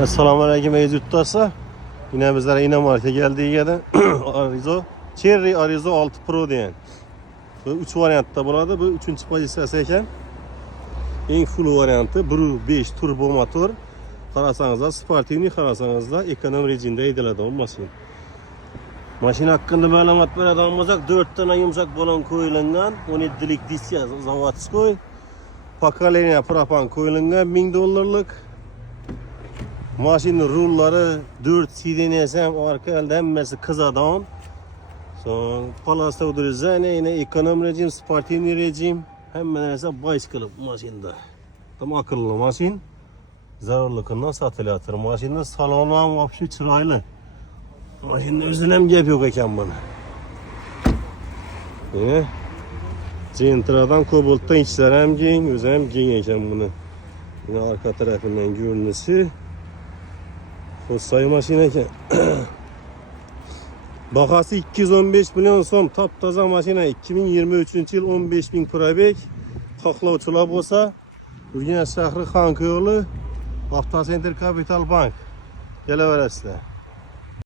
Assalomu alaykum aziz yurtdoshlar. Yine bizlere Inamark'a geldiği yerde Arizo Cherry Arizo 6 Pro deyen. Bu 3 variantta burada. Bu 3. pozisiyası ekan. En full variantı 1.5 turbo motor. Qarasanızda sportivniy, qarasanızda ekonom rejimde ediladigan mashina. Mashina hakkında ma'lumot beradigan bo'lsak, 4 tane yumshoq balon qo'yilgan, 17lik disk zavodskoy, pokoleniya propan qo'yilgan, $1000'lık. Maşinin rulları 4 sideniyesi hem arka elde hemmesi kızadan. Son palasta uduruzane yine ekonom rejim, sportivni rejim. Hemen ise bicycle maşinde. Tam akıllı maşin. Zararlıkından satılıyor. Maşinde salonlar vapşı çıraylı. Maşinde özünem gep yok eken bana. Yine Centra'dan Cobalt'tan içler hem giyin, özü hem giyin eken bunu. Yine arka tarafından görünüsü. Sayı maşine eken. Bakası 215 milyon so'm, taptaza maşina, 2023 yıl 15.000 probek. Qaqlovchilar bo'lsa, Urganch shahri Xonka yo'li, Avtocenter Kapital Bank. Kelaverasizlar.